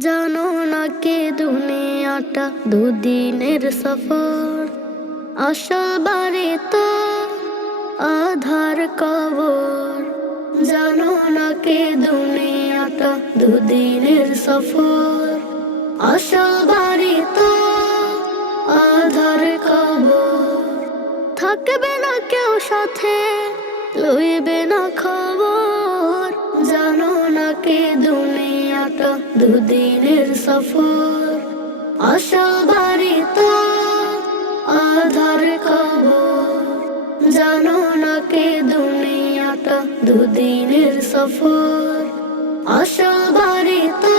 জানো না কে দুনিয়াটা দুদিনের সফর? আসল বাড়ি তো আধার কবর। জানো না কে দুনিয়াটা দুদিনের সফর? আসল বাড়ি তো আধার কবর। থাকবে না কেউ সাথে, লইবে না খবর। জানো না কে দুনিয়াটা দুদিনের সফর আসল বাড়ি তো আধার খবর। জানো না কে দুনিয়াটা দুদিনের সফর আসল বাড়ি তো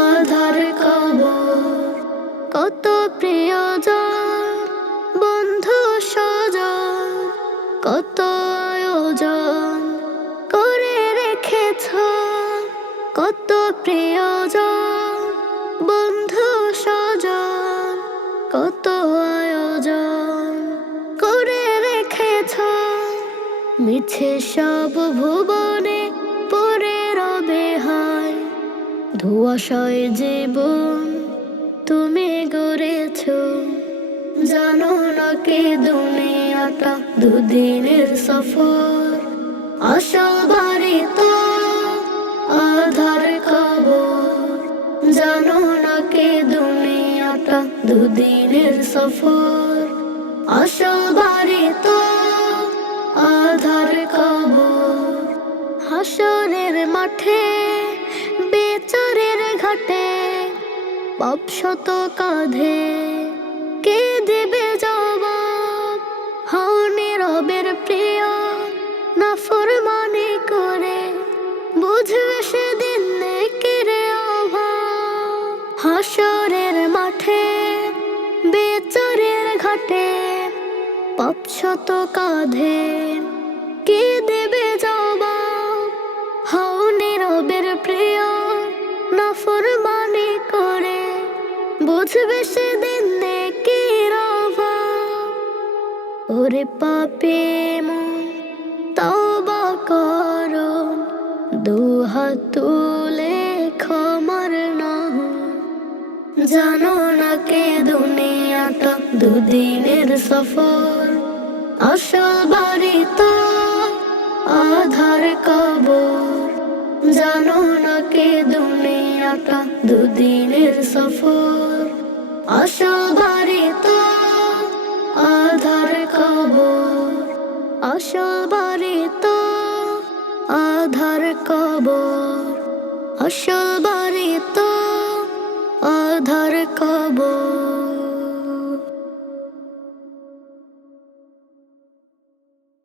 আধার খবর। কত প্রিয়জন, বন্ধু সজন, কত প্রিয়জন, বন্ধু সজন কত আয়োজন করে রেখেছ। মিছে সব ভুবনে পরে রবে হয়, ধোয়াশয় জীবন তুমি গড়েছ। জানো না কে দুনিয়াটা দুদিনের সফর আসল বাড়ি খবর জানো না কে দুনিয়াটা দুদিনের সফর? আসল বাড়ি তো আধার খবর হাসরের মাঠে, বেচারের ঘাটে, পাপ শত কাঁধে। কে দেবে জবাব? হাও নীরবের প্রিয় না বেচারের ঘাটে পাপ কাঁধে। কে দেবে জবাব? হাও নীরবের প্রিয় না ফরমানি করে। বুঝবে সেদিন কি ওরে পাপে মন তবা করো। দুহাত তুলে ক্ষমার নাম জানো না কে দুনিয়াটা দুদিনের সফর, আসল বাড়ি তো আধার কবর। জানো না কে দুনিয়াটা দুদিনের সফর, আসল বাড়ি তো আধার কবর। আসল বাড়ি তো আধার কবর, আসল